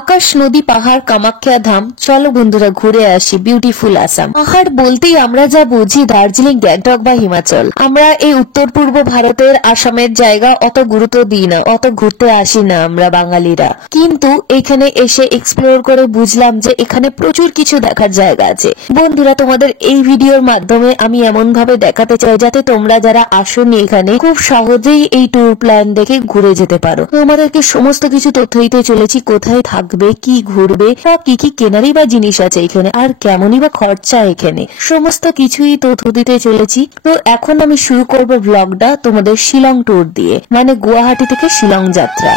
আকাশ, নদী, পাহাড়, কামাখ্যা ধাম, চলো বন্ধুরা ঘুরে আসি বিউটিফুল আসাম। পাহাড় বলতেই আমরা যা বুঝি দার্জিলিং, গ্যাংটক বা হিমাচল। আমরা এই উত্তর পূর্ব ভারতের আসামের জায়গা অত গুরুত্ব দিই না, অত ঘুরতে আসি না আমরা বাঙালিরা। কিন্তু এখানে এসে এক্সপ্লোর করে বুঝলাম যে এখানে প্রচুর কিছু দেখার জায়গা আছে। বন্ধুরা, তোমাদের এই ভিডিওর মাধ্যমে আমি এমন ভাবে দেখাতে চাই যাতে তোমরা যারা আসোনি এখানে খুব সহজেই এই ট্যুর প্ল্যান দেখে ঘুরে যেতে পারো। তোমাদেরকে সমস্ত কিছু তথ্য দিতে চলেছি, কোথায় থাকবে, কি ঘুরবে, বা কি কি কেনারই বা জিনিস আছে এখানে, আর কেমনই বা খরচা এখানে, সমস্ত কিছুই তথ্য দিতে চলেছি। তো এখন আমি শুরু করব ব্লগটা তোমাদের শিলং ট্যুর দিয়ে, মানে গুয়াহাটি থেকে শিলং যাত্রা।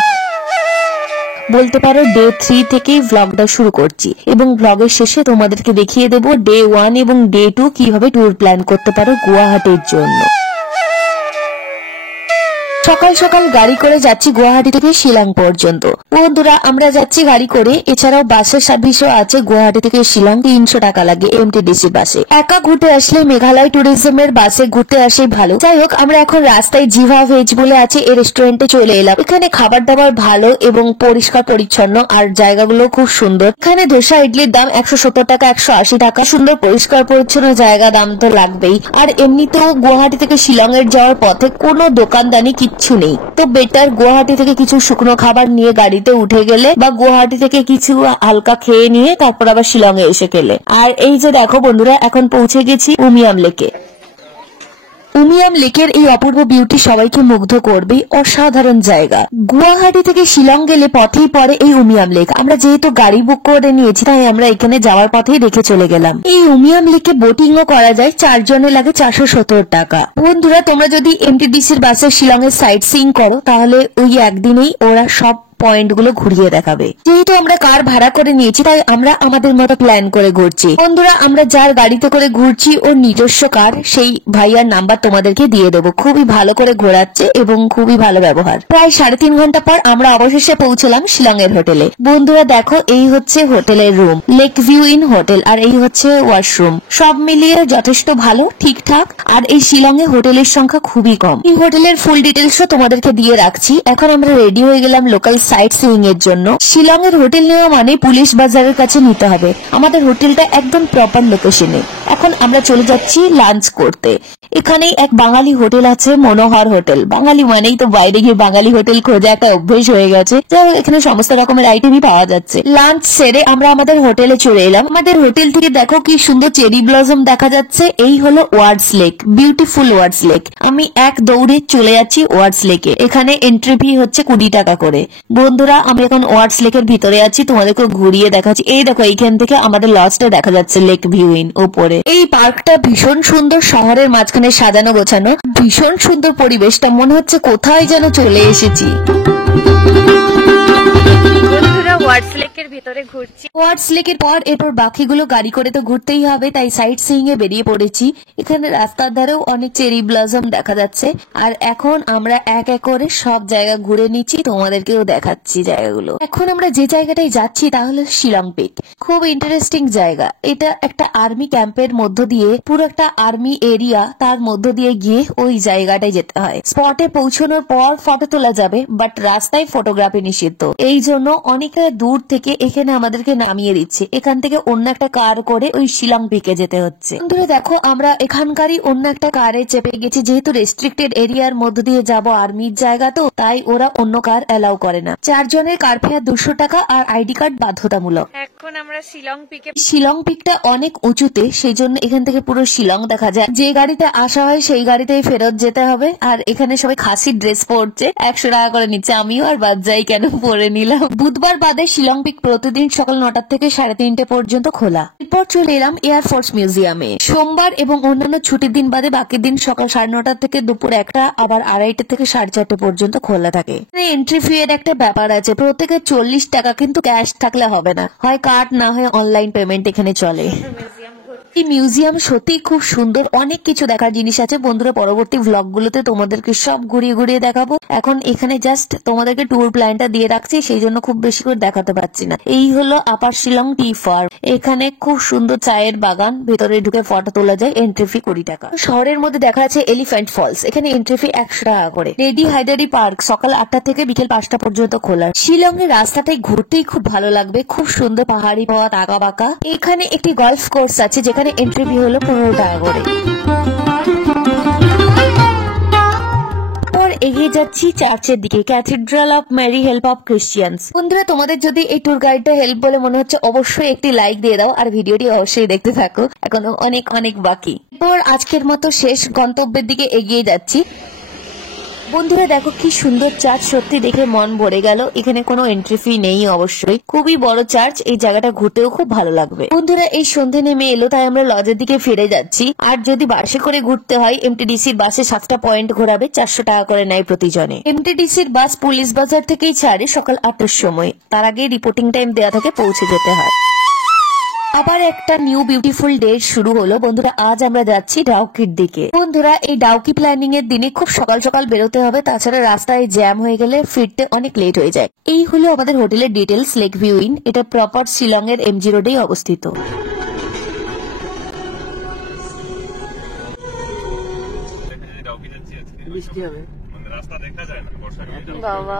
বলতে পারো ডে 3 থেকেই ব্লগটা শুরু করছি এবং ব্লগের শেষে তোমাদেরকে দেখিয়ে দেব ডে 1 এবং ডে 2 কিভাবে ট্যুর প্ল্যান করতে পারো গুয়াহাটির জন্য। সকাল সকাল গাড়ি করে যাচ্ছি গুয়াহাটি থেকে শিলং পর্যন্ত। বন্ধুরা, আমরা যাচ্ছি গাড়ি করে, এছাড়াও বাসের সার্ভিসও আছে। গুয়াহাটি থেকে শিলং 300 টাকা লাগে এমটিডিসি বাসে। একা ঘুরতে আসলে মেঘালয় ট্যুরিজমের বাসে ঘুরতে আসে ভালো। যাই হোক, আমরা এখন রাস্তায় জিভা ভেজ বলে আছে এই রেস্টুরেন্টে চলে এলাম। এখানে খাবার দাবার ভালো এবং পরিষ্কার পরিচ্ছন্ন, আর জায়গাগুলো খুব সুন্দর। এখানে ধোসা ইডলির দাম 170 টাকা, 180 টাকা। সুন্দর পরিষ্কার পরিচ্ছন্ন জায়গা, দাম তো লাগবেই। আর এমনিতেও গুয়াহাটি থেকে শিলং এর যাওয়ার পথে কোনো দোকানদানি কিচ্ছু নেই। তো বেটার গুয়াহাটি থেকে কিছু শুকনো খাবার নিয়ে গাড়িতে উঠে গেলে, বা গুয়াহাটি থেকে কিছু হালকা খেয়ে নিয়ে তারপর আবার শিলং এ এসে গেলে। আর এই যে দেখো বন্ধুরা, এখন পৌঁছে গেছি উমিয়াম লেকে। উমিয়াম লেকের এই অপূর্ব বিউটি সবাইকে মুগ্ধ করবে। অসাধারণ জায়গা। গুয়াহাটি থেকে শিলং গেলে পথেই পড়ে এই উমিয়াম লেক। আমরা যেহেতু গাড়ি বুক করে নিয়েছি, তাই আমরা এখানে যাওয়ার পথেই রেখে চলে গেলাম। এই উমিয়াম লেকে বোটিংও করা যায়, 4 জনে লাগে 470 টাকা। বন্ধুরা, তোমরা যদি এমটিডিসির বাসে শিলং এর সাইট সিইং করো, তাহলে ওই একদিনেই ওরা সব পয়েন্টগুলো ঘুরিয়ে দেখাবে। যেহেতু আমরা কার ভাড়া করে নিয়েছি, তাই আমরা আমাদের মতো প্ল্যান করে ঘুরছি। বন্ধুরা, আমরা যার গাড়িতে করে ঘুরছি ওর নিজস্ব কার, সেই ভাইয়ার নাম্বার তোমাদেরকে দিয়ে দেবো। খুবই ভালো করে ঘোরাচ্ছে এবং খুবই ভালো ব্যবহার। প্রায় 3.5 ঘন্টা পর আমরা অবশেষে পৌঁছলাম শিলং এর হোটেলে। বন্ধুরা দেখো, এই হচ্ছে হোটেলের room, lake view in hotel, আর এই হচ্ছে ওয়াশরুম। সব মিলিয়ে যথেষ্ট ভালো, ঠিকঠাক। আর এই শিলং এ হোটেলের সংখ্যা খুবই কম। এই হোটেলের ফুল ডিটেলসও তোমাদেরকে দিয়ে রাখছি। এখন আমরা রেডি হয়ে গেলাম লোকাল সাইট সিইং এর জন্য। শিলং এর হোটেল নেওয়া মানে পুলিশ বাজারের কাছে নিতে হবে। আমাদের হোটেলটা একদম প্রপার লোকেশনে। এখন আমরা চলে যাচ্ছি লাঞ্চ করতে। এখানে এক বাঙালি হোটেল আছে, মনোহর হোটেল। বাঙালি মানেই তো বাইরে গিয়ে বাঙালি হোটেল খোঁজা একটা অভ্যেস হয়ে গেছে। এখানে সমস্ত রকমের আইটেমই পাওয়া যাচ্ছে। লাঞ্চ সেরে আমরা আমাদের হোটেলে চলে এলাম। আমাদের হোটেল থেকে দেখো কি সুন্দর চেরি ব্লসম দেখা যাচ্ছে। এই হলো ওয়ার্ডস লেক, বিউটিফুল ওয়ার্ডস লেক। আমি এক দৌড়ে চলে যাচ্ছি ওয়ার্ডস লেকে। এখানে এন্ট্রি ফি হচ্ছে 20 টাকা করে। বন্ধুরা, আমি এখন ওয়ার্ডস লেকের ভিতরে আছি, তোমাদেরকে ঘুরিয়ে দেখাচ্ছি। এই দেখো, এইখান থেকে আমাদের লজটা দেখা যাচ্ছে লেক ভিউ ইন উপরে। এই পার্কটা ভীষণ সুন্দর, শহরের মাঝখানে সাজানো গোছানো, ভীষণ সুন্দর পরিবেশটা, মনে হচ্ছে কোথায় যেন চলে এসেছি। ওয়ার্ডস লেকের ভিতরে ঘুরছি। ওয়ার্ডস লেকের পর এরপর বাকিগুলো গাড়ি করে তো ঘুরতেই হবে, তাই সাইট সিইং এ বেরিয়ে পড়েছি। এখানে রাস্তার ধারেও অনেক চেরি ব্লসম দেখা যাচ্ছে। আর এখন আমরা এক এক করে সব জায়গা ঘুরে নিচ্ছি, তোমাদেরকেও দেখাচ্ছি জায়গাগুলো। এখন আমরা যে জায়গাটায় যাচ্ছি তা হলো শিলং পিক। খুব ইন্টারেস্টিং জায়গা। এটা একটা আর্মি ক্যাম্পের মধ্য দিয়ে, পুরো একটা আর্মি এরিয়া, তার মধ্য দিয়ে গিয়ে ওই জায়গাটায় যেতে হয়। স্পটে পৌঁছানোর পর ফটো তোলা যাবে, বাট রাস্তায় ফটোগ্রাফি নিষিদ্ধ। এই জন্য অনেকটা দূর থেকে এখানে আমাদেরকে নামিয়ে দিচ্ছে। এখান থেকে অন্য একটা কার করে ওই শিলং পিকে যেতে হচ্ছে। বন্ধুরা দেখো, আমরা এখানকারই অন্য একটা কারে চেপে গেছি। যেহেতু রেস্ট্রিক্টেড এরিয়ার মধ্য দিয়ে যাব, আর্মির জায়গা তো, তাই ওরা অন্য কার এলাও করে না। 4 জনের কার ফেয়ার 200 টাকা, আর আইডি কার্ড বাধ্যতামূলক। এখন আমরা শিলং পিকে। শিলং পিকটা অনেক উঁচুতে, সেই জন্য এখান থেকে পুরো শিলং দেখা যায়। যে গাড়িতে আসা হয় সেই গাড়িতেই ফেরত যেতে হবে। আর এখানে সবাই খাসি ড্রেস পরছে, 100 টাকা করে নিচ্ছে। আমিও আর বাদ যাই কেন, পরে নিলাম। বুধবার বাদে শিলং পিক প্রতিদিন সকাল 9টা থেকে 3:30 পর্যন্ত খোলা। এরপর চলে এলাম এয়ারফোর্স মিউজিয়ামে। সোমবার এবং অন্যান্য ছুটির দিন বাদে বাকি দিন সকাল 9:30 থেকে দুপুর 1টা, আবার 2:30 থেকে 4:30 পর্যন্ত খোলা থাকে। এন্ট্রি ফি এর একটা ব্যাপার আছে, প্রত্যেকের 40 টাকা, কিন্তু ক্যাশ থাকলে হবে না, হয় কার্ড না হয় অনলাইন পেমেন্ট এখানে চলে। এই মিউজিয়াম সত্যি খুব সুন্দর, অনেক কিছু দেখার জিনিস আছে বন্ধুরা। পরবর্তী ব্লগ গুলোতে তোমাদেরকে সব ঘুরিয়ে ঘুরিয়ে দেখাবো। এখন এখানে জাস্ট তোমাদেরকে ট্যুর প্ল্যানটা দিয়ে রাখছি, সেই জন্য খুব বেশি করে দেখাতে পারছি না। এই হলো আপার শিলং টি ফার্ম। এখানে খুব সুন্দর চায়ের বাগান, ভেতরে ঢুকে ফটো তোলা যায়, এন্ট্রি ফি 20 টাকা। শহরের মধ্যে দেখা যাচ্ছে এলিফ্যান্ট ফলস, এখানে এন্ট্রি ফি 100 টাকা করে। রেডি হাইডারি পার্ক সকাল 8টা থেকে বিকেল 5টা পর্যন্ত খোলা। শিলং এর রাস্তাটাই ঘুরতেই খুব ভালো লাগবে, খুব সুন্দর পাহাড়ি পথ, আঁকা বাঁকা। এখানে একটি গলফ কোর্স আছে যেখানে এন্ট্রি ফি হলো 15 টাকা করে। এগিয়ে যাচ্ছি চার্চের দিকে, cathedral of Mary help of Christians. বন্ধুরা তোমাদের যদি এই ট্যুর গাইডটা হেল্প বলে মনে হচ্ছে অবশ্যই একটি লাইক দিয়ে দাও আর ভিডিওটি অবশ্যই দেখতে থাকো, এখনো অনেক অনেক বাকি। এরপর আজকের মতো শেষ গন্তব্যের দিকে এগিয়ে যাচ্ছি। বন্ধুরা দেখো কি সুন্দর চার্চ, সত্যি দেখে মন ভরে গেল। এখানে কোনো এন্ট্রি ফি নেই অবশ্যই, খুবই বড় চার্চ, এই জায়গাটা ঘুরতেও খুব ভালো লাগবে। বন্ধুরা এই সন্ধে নেমে এলো, তাই আমরা লজের দিকে ফিরে যাচ্ছি। আর যদি বাসে করে ঘুরতে হয় এমটিডিসির বাসে 7টা পয়েন্ট ঘোরাবে, 400 টাকা করে নেয় প্রতিজনে। এমটিডিসির বাস পুলিশ বাজার থেকেই ছাড়ে সকাল 8টার সময়, তার আগে রিপোর্টিং টাইম দেওয়া থাকে, পৌঁছে যেতে হয়। আবার একটা নিউ বিউটিফুল ডে শুরু হলো বন্ধুরা। আজ আমরা যাচ্ছি ডাউকির দিকে। বন্ধুরা এই ডাউকি প্ল্যানিং এর দিনে খুব সকাল সকাল বেরোতে হবে, তাছাড়া রাস্তায় জ্যাম হয়ে গেলে ফিরতে অনেক লেট হয়ে যায়। এই হলো আমাদের হোটেলের ডিটেলস। লেক ভিউ ইন, এটা প্রপার শিলং এর এমজি রোডেই অবস্থিত। বাবা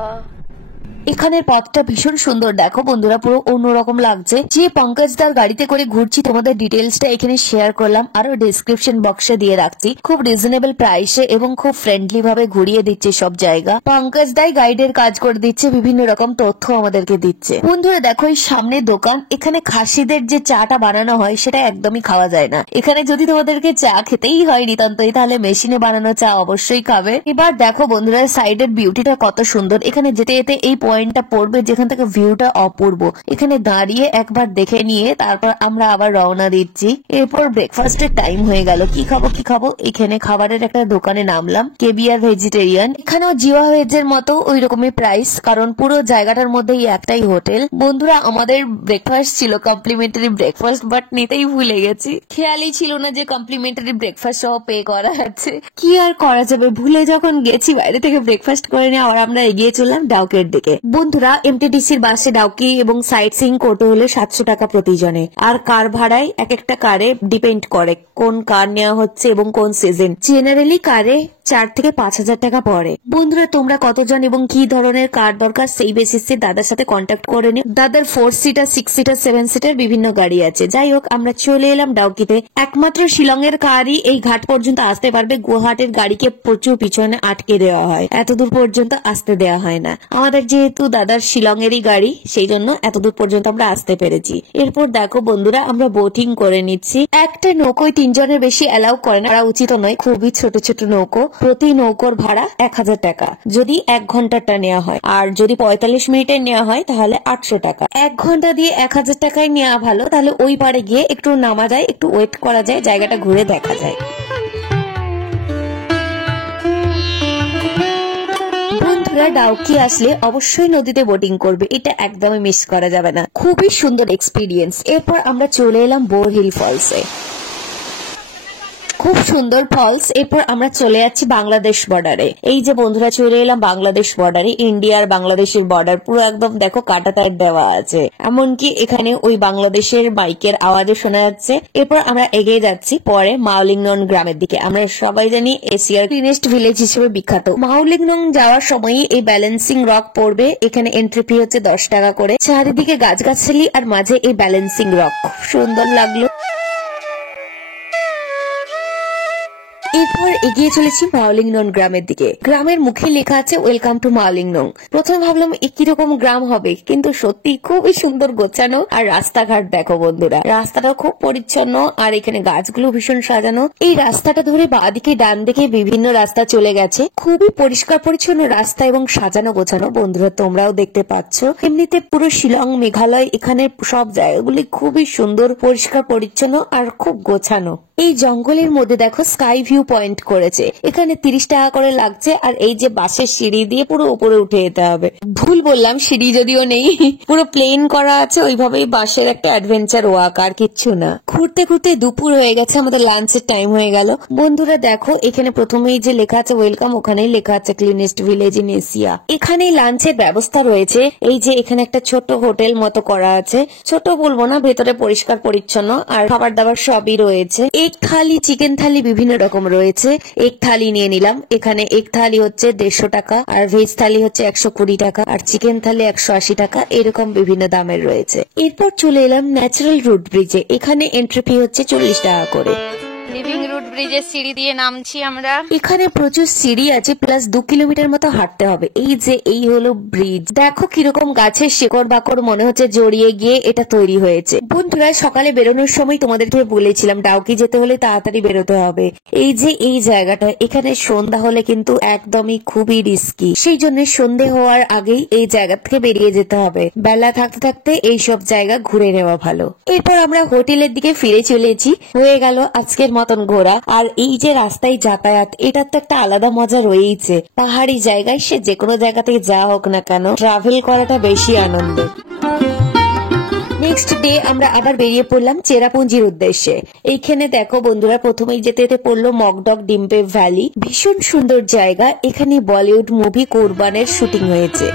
এখানের পথটা ভীষণ সুন্দর, দেখো বন্ধুরা পুরো অন্যরকম লাগছে। যে পঙ্কজদার গাড়িতে করে ঘুরছি তোমাদের ডিটেলসটা এখানে শেয়ার করলাম, আরো ডেসক্রিপশন বক্সে দিয়ে রাখছি। খুব রিজনেবল প্রাইসে এবং খুব ফ্রেন্ডলি ভাবে ঘুরিয়ে দিচ্ছে সব জায়গা। পঙ্কজদাই গাইডের কাজ করে দিচ্ছে, বিভিন্ন রকম তথ্য আমাদেরকে দিচ্ছে। বন্ধুরা দেখো এই সামনে দোকান, এখানে খাসিদের যে চাটা বানানো হয় সেটা একদমই খাওয়া যায় না। এখানে যদি তোমাদেরকে চা খেতেই হয় নিতান্তই, তাহলে মেশিনে বানানো চা অবশ্যই খাবে। এবার দেখো বন্ধুরা সাইডের বিউটিটা কত সুন্দর। এখানে যেতে যেতে এই পয়েন্টটা পড়বে যেখান থেকে ভিউটা অপূর্ব। এখানে দাঁড়িয়ে একবার দেখে নিয়ে তারপর আমরা আবার রওনা দিচ্ছি। এরপর ব্রেকফাস্টের টাইম হয়ে গেল। কি খাবো এখানে খাবারের একটা দোকানে নামলাম, কেবিআর ভেজিটেরিয়ান। এখানেও জিওয়া ভেজের মতো ওই রকমই প্রাইস, কারণ পুরো জায়গাটার মধ্যেই একটাই হোটেল। বন্ধুরা আমাদের ব্রেকফাস্ট ছিল কমপ্লিমেন্টারি ব্রেকফাস্ট, বাট নিতেই ভুলে গেছি। খেয়ালই ছিল না যে কমপ্লিমেন্টারি ব্রেকফাস্ট সহ পে করা আছে। কি আর করা যাবে, ভুলে যখন গেছি বাইরে থেকে ব্রেকফাস্ট করে নিয়ে আবার আমরা এগিয়ে চললাম ডাউকের দিকে। বন্ধুরা এমটিডিসির বাসে ডাউকি এবং সাইট সিইং করতে হলে 700 টাকা প্রতিজনে। আর কার ভাড়ায় এক একটা কারে ডিপেন্ড করে কোন কার নেওয়া হচ্ছে এবং কোন সিজন। জেনারেলি কারে 4 থেকে 5,000 টাকা পড়ে। বন্ধুরা তোমরা কতজন এবং কি ধরনের কার দরকার সেই বেসিসে দাদার সাথে কন্ট্যাক্ট করে নিও। দাদার 4 সিটার, 6 সিটার, 7 সিটার বিভিন্ন গাড়ি আছে। যাই হোক আমরা চলে এলাম ডাউকিতে। একমাত্র শিলং এর কারই এই ঘাট পর্যন্ত আসতে পারবে। গুয়াহাটির গাড়িকে প্রচুর পিছনে আটকে দেওয়া হয়, এতদূর পর্যন্ত আসতে দেওয়া হয় না। আমাদের যেহেতু দাদার শিলং এরই গাড়ি, সেই জন্য এতদূর পর্যন্ত আমরা আসতে পেরেছি। এরপর দেখো বন্ধুরা আমরা বোটিং করে নিচ্ছি। একটা নৌকোয় 3 জনের বেশি অ্যালাউ করে না, উচিত নয়। খুবই ছোট ছোট নৌকো, প্রতি নৌকোর ভাড়া 1000 টাকা যদি 1 ঘন্টাটা নেওয়া হয়। আর যদি 45 মিনিটের নেওয়া হয় তাহলে 800 টাকা। 1 ঘন্টা দিয়ে 1000 টাকায় নেওয়া ভালো, তাহলে ওই পারে গিয়ে একটু নামা যায়, একটু ওয়েট করা যায়, জায়গাটা ঘুরে দেখা যায়। বন্ধুরা ডাউকি আসলে অবশ্যই নদীতে বোটিং করবে, এটা একদমই মিস করা যাবে না। খুবই সুন্দর এক্সপিরিয়েন্স। এরপর আমরা চলে এলাম বোরহিল ফলসে। খুব সুন্দর ফলস। এরপর আমরা চলে যাচ্ছি বাংলাদেশ বর্ডারে। এই যে বন্ধুরা চলে এলাম বাংলাদেশ বর্ডারে। ইন্ডিয়ার বাংলাদেশের বর্ডার পুরো একদম দেখো কাঁটাতার দেওয়া আছে, এমনকি এখানে ওই বাংলাদেশের বাইকের আওয়াজও শোনা যাচ্ছে। এরপর আমরা এগিয়ে যাচ্ছি পরে মাওলিংনং গ্রামের দিকে। আমরা সবাই জানি এশিয়ার ক্লিনেস্ট ভিলেজ হিসেবে বিখ্যাত। মাওলিংনং যাওয়ার সময় এই ব্যালেন্সিং রক পড়বে, এখানে এন্ট্রি ফি হচ্ছে 10 টাকা করে। চারিদিকে গাছগাছালি আর মাঝে এই ব্যালেন্সিং রক, খুব সুন্দর লাগলো। এরপর এগিয়ে চলেছি মাওলিংনং গ্রামের দিকে। গ্রামের মুখে লেখা আছে ওয়েলকাম টু মাওলিংনং। প্রথমে ভাবলাম একই রকম গ্রাম হবে, কিন্তু সত্যি খুবই সুন্দর গোছানো। আর রাস্তাঘাট দেখো বন্ধুরা, রাস্তাটা খুব পরিচ্ছন্ন আর এখানে গাছগুলো ভীষণ সাজানো। এই রাস্তাটা ধরে বাঁদিকে ডান দিকে বিভিন্ন রাস্তা চলে গেছে। খুবই পরিষ্কার পরিচ্ছন্ন রাস্তা এবং সাজানো গোছানো। বন্ধুরা তোমরাও দেখতে পাচ্ছ। এমনিতে পুরো শিলং মেঘালয় এখানে সব জায়গাগুলি খুবই সুন্দর, পরিষ্কার পরিচ্ছন্ন আর খুব গোছানো। এই জঙ্গলের মধ্যে দেখো স্কাই ভিউ পয়েন্ট করেছে। এখানে 30 টাকা করে লাগছে, আর এই যে বাসের সিঁড়ি দিয়ে পুরো উপরে উঠে যেতে হবে। ভুল বললাম, সিঁড়ি যদিও নেই, পুরো প্লেন করা আছে, ওইভাবেই বাসের একটা অ্যাডভেঞ্চার ওয়াক, আর কিচ্ছু না। ঘুরতে ঘুরতে দুপুর হয়ে গেছে, আমাদের লাঞ্চের টাইম হয়ে গেল। বন্ধুরা দেখো, এখানে প্রথমেই যে লেখা আছে ওয়েলকাম, ওখানেই লেখা আছে ক্লিনেস্ট ভিলেজ ইন এশিয়া। এখানে লাঞ্চের ব্যবস্থা রয়েছে। এই যে এখানে একটা ছোট হোটেল মতো করা আছে, ছোট বলবো না, ভেতরে পরিষ্কার পরিচ্ছন্ন, আর খাবার দাবার সবই রয়েছে। এগ থালি, চিকেন থালি বিভিন্ন রকম রয়েছে। এগ থালি নিয়ে নিলাম। এখানে এগ থালি হচ্ছে 150 টাকা, আর ভেজ থালি হচ্ছে 120 টাকা, আর চিকেন থালি 180 টাকা, এরকম বিভিন্ন দামের রয়েছে। এরপর চলে এলাম ন্যাচারাল রুট ব্রিজে। এখানে এন্ট্রি ফি হচ্ছে 40 টাকা করে। লিভিং রুট ব্রিজের সিঁড়ি দিয়ে নামছি আমরা। এখানে প্রচুর সিঁড়ি আছে, প্লাস 2 কিলোমিটার মতো হাঁটতে হবে। এই হলো ব্রিজ। দেখো কিরকম গাছের শেকড় বাকড় মনে হচ্ছে জড়িয়ে গিয়ে এটা তৈরি হয়েছে। বন্ধুরা, সকালে বেরোনোর সময় তোমাদেরকে বলেছিলাম ডাউকি যেতে হলে তাড়াতাড়ি বেরোতে হবে। এই জায়গাটা, এখানে সন্ধ্যা হলে কিন্তু একদমই খুবই রিস্কি, সেই জন্য সন্ধে হওয়ার আগেই এই জায়গা থেকে বেরিয়ে যেতে হবে। বেলা থাকতে থাকতে এইসব জায়গা ঘুরে নেওয়া ভালো। এরপর আমরা হোটেলের দিকে ফিরে চলেছি। হয়ে গেল আজকের মতন ঘোরা। আর এই যে রাস্তায় যাতায়াত, এটার তো একটা আলাদা মজা রয়েছে। পাহাড়ি জায়গায় সে যে কোনো জায়গা থেকে যা হোক না কেন, ট্রাভেল করাটা বেশি আনন্দের। নেক্সট ডে আমরা আবার বেরিয়ে পড়লাম চেরাপুঞ্জির উদ্দেশ্যে। এইখানে দেখো বন্ধুরা, প্রথমেই যেতে যেতে পড়লো মকডক ডিম্পে ভ্যালি। ভীষণ সুন্দর জায়গা। এখানে বলিউড মুভি কোরবানের শুটিং হয়েছে।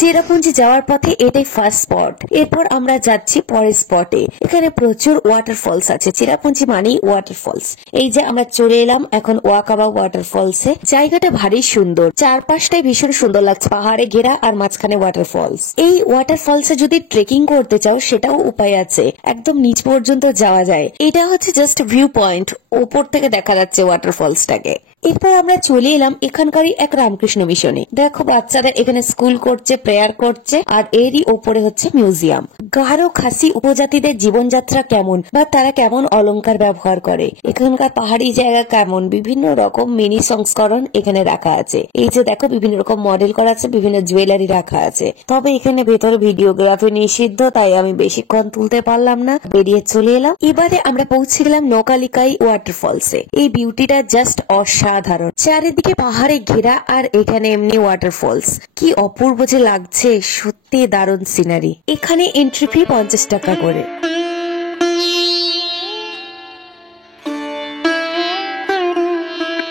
চেরাপুঞ্জি যাওয়ার পথে এটাই ফার্স্ট স্পট। এরপর আমরা যাচ্ছি পরের স্পটে। এখানে প্রচুর ওয়াটারফলস আছে। চেরাপুঞ্জি মানেই ওয়াটারফলস। এই যে আমরা চলে এলাম এখন ওয়াকাবা ওয়াটারফলসে। জায়গাটা ভারী সুন্দর, চারপাশটাই ভীষণ সুন্দর লাগছে, পাহাড়ে ঘেরা আর মাঝখানে ওয়াটারফলস। এই ওয়াটারফলসে যদি ট্রেকিং করতে চাও সেটাও উপায় আছে, একদম নিচ পর্যন্ত যাওয়া যায়। এটা হচ্ছে জাস্ট ভিউ পয়েন্ট, ওপর থেকে দেখা যাচ্ছে ওয়াটারফলসটাকে। এরপর আমরা চলে এলাম এখানকারই এক রামকৃষ্ণ মিশনে। দেখো বাচ্চারা এখানে স্কুল করছে, প্রেয়ার করছে, আর এরই ওপরে হচ্ছে মিউজিয়াম। গারো খাসি উপজাতিদের জীবনযাত্রা কেমন, বা তারা কেমন অলংকার ব্যবহার করে, এখানকার পাহাড়ি জায়গা কেমন, বিভিন্ন রকম মিনি সংস্করণ এখানে রাখা আছে। এই যে দেখো বিভিন্ন রকম মডেল করা আছে, বিভিন্ন জুয়েলারি রাখা আছে। তবে এখানে ভেতরে ভিডিওগ্রাফি নিষিদ্ধ, তাই আমি বেশিক্ষণ তুলতে পারলাম না, বেরিয়ে চলে এলাম। এবারে আমরা পৌঁছে গেলাম নৌকালিকাই ওয়াটারফলসে। এই বিউটিটা জাস্ট অসাধারণ, চারিদিকে পাহাড়ে ঘেরা, আর এখানে এমনি ওয়াটারফলস। কি অপূর্ব যে লাগছে, সত্যি দারুণ সিনারি। এখানে এন্ট্রি ফি 50 টাকা করে।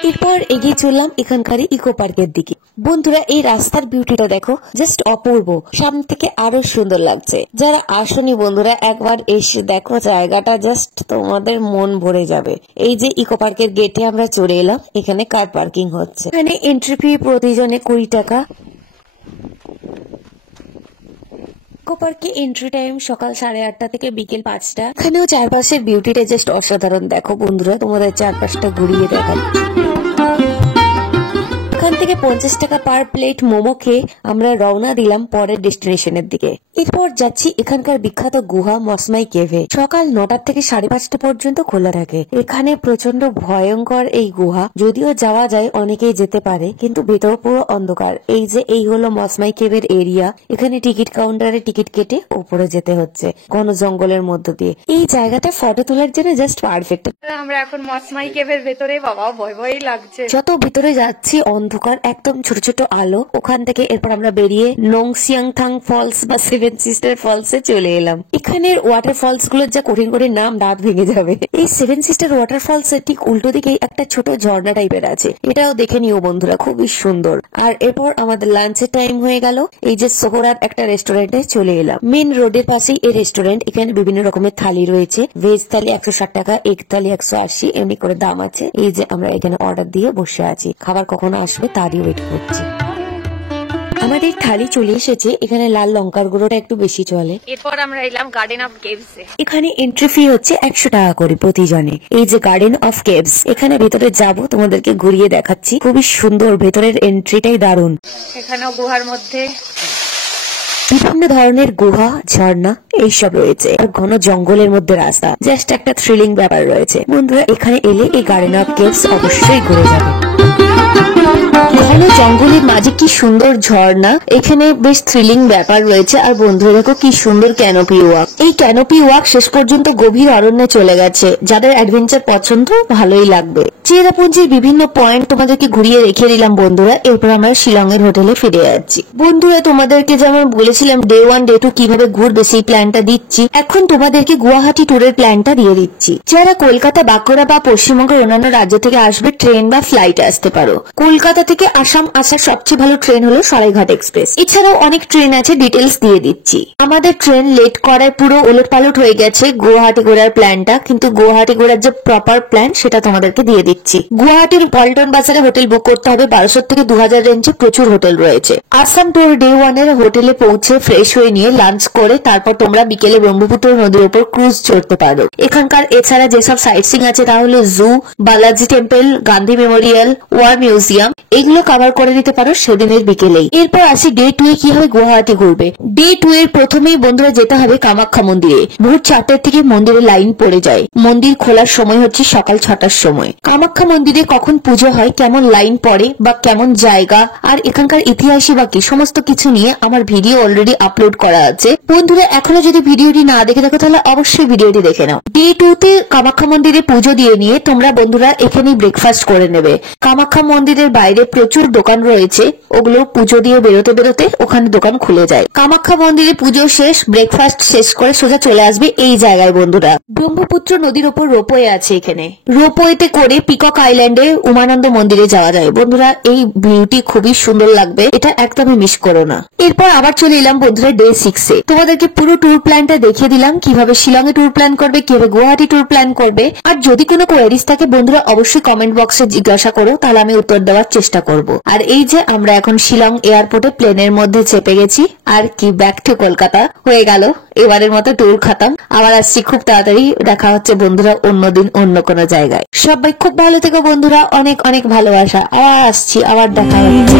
এরপর এগিয়ে চললাম এখানকারই ইকো পার্কের দিকে। বন্ধুরা, এই রাস্তার বিউটিটা দেখো, জাস্ট অপূর্ব, সামনে থেকে আরো সুন্দর লাগছে। যারা আসনি বন্ধুরা, একবার এসে দেখো, জায়গাটা জাস্ট তোমাদের মন ভরে যাবে। এই যে ইকো পার্কের গেটে আমরা চলে এলাম, এখানে কার পার্কিং হচ্ছে। এখানে এন্ট্রি ফি প্রতিজনে 20 টাকা। ইকো পার্কে এন্ট্রি টাইম সকাল 8:30 থেকে বিকেল 5টা। এখানেও চারপাশের বিউটিটা জাস্ট অসাধারণ। দেখো বন্ধুরা, তোমাদের চারপাশটা ঘুরিয়ে দেখাচ্ছি। এখান থেকে 50 টাকা পার প্লেট মোমো খেয়ে আমরা রওনা দিলাম পরের ডেস্টিনেশনের দিকে। এরপর যাচ্ছি এখানকার বিখ্যাত গুহা মসমাই কেভে। সকাল 9টা থেকে 5:30 পর্যন্ত খোলা থাকে। এখানে প্রচন্ড ভয়ঙ্কর এই গুহা, যদিও যাওয়া যায়, অনেকেই যেতে পারে, কিন্তু ভেতর পুরো অন্ধকার। এই হলো মসমাই কেভের এরিয়া। এখানে টিকিট কাউন্টারে টিকিট কেটে উপরে যেতে হচ্ছে ঘন জঙ্গলের মধ্য দিয়ে। এই জায়গাটা ফটো তোলার জন্য জাস্ট পারফেক্ট। আমরা এখন মসমাই কেভের ভেতরে, বাবা ভয় ভয় লাগছে। যত ভিতরে যাচ্ছি অন্ধকার, একদম ছোট ছোট আলো। ওখান থেকে এরপর আমরা বেরিয়ে নোংসিয়াংথাং ফলস বা 7 সিস্টার ফলসে চলে এলাম। এখানের ওয়াটার ফলস গুলোর যা কঠিন কঠিন নাম, দাঁত ভেঙে যাবে। এই 7 সিস্টার ওয়াটার ফলস এর ঠিক উল্টো দিকে একটা ছোট ঝর্ণা টাইপের আছে, এটাও দেখে নিও বন্ধুরা, খুবই সুন্দর। আর এরপর আমাদের লাঞ্চের টাইম হয়ে গেল। এই যে সোহরার একটা রেস্টুরেন্টে চলে এলাম। মেন রোডের পাশেই এই রেস্টুরেন্ট। এখানে বিভিন্ন রকমের থালি রয়েছে। ভেজ থালি 160 টাকা, এগ থালি 180, এমনি করে দাম আছে। এই যে আমরা এখানে অর্ডার দিয়ে বসে আছি, খাবার কখনো আসবে তারই ওয়েট করছি। আমাদের থালি চলে এসেছে। এখানে লাল লঙ্কার গুঁড়োটা একটু বেশি চলে। এরপর আমরা এলাম গার্ডেন অফ কেভস এ। এখানে এন্ট্রি ফি হচ্ছে 100 টাকা করে প্রতিজনে। এই যে গার্ডেন অফ কেভস, এখানে ভেতরে যাব, তোমাদেরকে ঘুরিয়ে দেখাচ্ছি। খুবই সুন্দর, ভেতরের এন্ট্রিটাই দারুণ। এখানেও গুহার মধ্যে বিভিন্ন ধরনের গুহা, ঝর্ণা এইসব রয়েছে আর ঘন জঙ্গলের মধ্যে রাস্তা। জাস্ট একটা থ্রিলিং ব্যাপার রয়েছে। বন্ধুরা এখানে এলে এই গার্ডেন অফ কেভস অবশ্যই ঘুরে যাবে। ঘন জঙ্গলের মাঝে কি সুন্দর ঝর্ণা, এখানে বেশ থ্রিলিং ব্যাপার রয়েছে। আর বন্ধুরা দেখো কি সুন্দর ক্যানোপি ওয়াক। এই ক্যানোপি ওয়াক শেষ পর্যন্ত গভীর অরণ্যে চলে গেছে। যাদের অ্যাডভেঞ্চার পছন্দ ভালোই লাগবে। চেরাপুঞ্জির বিভিন্ন পয়েন্ট তোমাদেরকে ঘুরিয়ে রেখে দিলাম বন্ধুরা। এরপর আমরা শিলং এর হোটেলে ফিরে যাচ্ছি। বন্ধুরা তোমাদেরকে যেমন বলেছিলাম ডে 1 ডে 2 কিভাবে ঘুরবে সেই প্ল্যানটা দিচ্ছি। এখন তোমাদেরকে গুয়াহাটি ট্যুরের প্ল্যানটা দিয়ে দিচ্ছি। যারা কলকাতা, বাঁকুড়া বা পশ্চিমবঙ্গের অন্যান্য রাজ্য থেকে আসবে ট্রেন বা ফ্লাইটে আসতে পারো। কলকাতা থেকে আসাম আসার সবচেয়ে ভালো ট্রেন হলো সরাইঘাট এক্সপ্রেস। এছাড়াও অনেক ট্রেন আছে, ডিটেলস দিয়ে দিচ্ছি। আমাদের ট্রেন লেট করায় পুরো ওলটপালট হয়ে গেছে গুয়াহাটি ঘোরার প্ল্যানটা, কিন্তু গুয়াহাটি ঘোরার যে প্রপার প্ল্যান সেটা তোমাদেরকে দিয়ে দিচ্ছি। গুয়াহাটির পল্টন বাজারে হোটেল বুক করতে হবে। 1200 থেকে 2000 রেঞ্জে প্রচুর হোটেল রয়েছে। আসাম ট্যুর ডে 1 এর হোটেলে পৌঁছে ফ্রেশ হয়ে নিয়ে লাঞ্চ করে তারপর তোমরা বিকেলে ব্রহ্মপুত্র নদীর উপর ক্রুজ চড়তে পারো। এখানকার এছাড়া যেসব সাইট সিং আছে তা হলো zoo, Balaji temple, Gandhi memorial, war museum, এগুলো কভার করে দিতে পারো সেদিনের বিকেলেই। এরপর আসি ডে 2 এ কিভাবে গুয়াহাটি ঘুরবে। ডে 2 এর প্রথমেই বন্ধুরা যেতে হবে কামাখ্যা মন্দিরে। ভোর 4টা থেকে মন্দিরে লাইন পড়ে যায়। মন্দির খোলার সময় হচ্ছে সকাল 6টার সময়। কামাখ্যা মন্দিরে কখন পুজো হয়, কেমন লাইন পড়ে বা কেমন জায়গা আর এখানকার ইতিহাসই বা কি সমস্ত কিছু নিয়ে আমার ভিডিও অলরেডি আপলোড করা আছে। বন্ধুরা এখনো যদি ভিডিওটি না দেখে থাকো তাহলে অবশ্যই ভিডিওটি দেখে নাও। ডে 2 তে কামাখ্যা মন্দিরে পুজো দিয়ে নিয়ে তোমরা বন্ধুরা এখানেই ব্রেকফাস্ট করে নেবে। কামাখ্যা মন্দিরের বাইরে প্রচুর দোকান রয়েছে, ওগুলো পুজো দিয়ে বেরোতে বেরোতে ওখানে দোকান খুলে যায়। কামাখ্যা মন্দিরে পুজো শেষ, ব্রেকফাস্ট শেষ করে সোজা চলে আসবে এই জায়গায় বন্ধুরা। ব্রহ্মপুত্র নদীর ওপর রোপওয়ে আছে। এখানে রোপওয়েতে করে পিকক আইল্যান্ডে উমানন্দ মন্দিরে যাওয়া যায়। বন্ধুরা এই ভিউটি খুবই সুন্দর লাগবে, এটা একদমই মিস করো না। এরপর আবার চলে এলাম বন্ধুরা ডে 6 এ। তোমাদেরকে পুরো ট্যুর প্ল্যানটা দেখিয়ে দিলাম, কিভাবে শিলং এ ট্যুর প্ল্যান করবে, কিভাবে গুয়াহাটি ট্যুর প্ল্যান করবে। আর যদি কোনো কোয়ারিজ থাকে বন্ধুরা অবশ্যই কমেন্ট বক্সে জিজ্ঞাসা করো, তাহলে আমি উত্তর দেওয়ার চেষ্টা করব। আর এই যে আমরা এখন শিলং এয়ারপোর্টে প্লেনের মধ্যে চেপে গেছি। আর কি ব্যাক টু কলকাতা হয়ে গেল। এবারের মতো ট্যুর খতম। আবার আসছি খুব তাড়াতাড়ি। দেখা হচ্ছে বন্ধুরা অন্যদিন অন্য কোনো জায়গায়। সবাই খুব ভালো থেকো বন্ধুরা, অনেক অনেক ভালোবাসা। আবার আসছি, আবার দেখা হচ্ছে।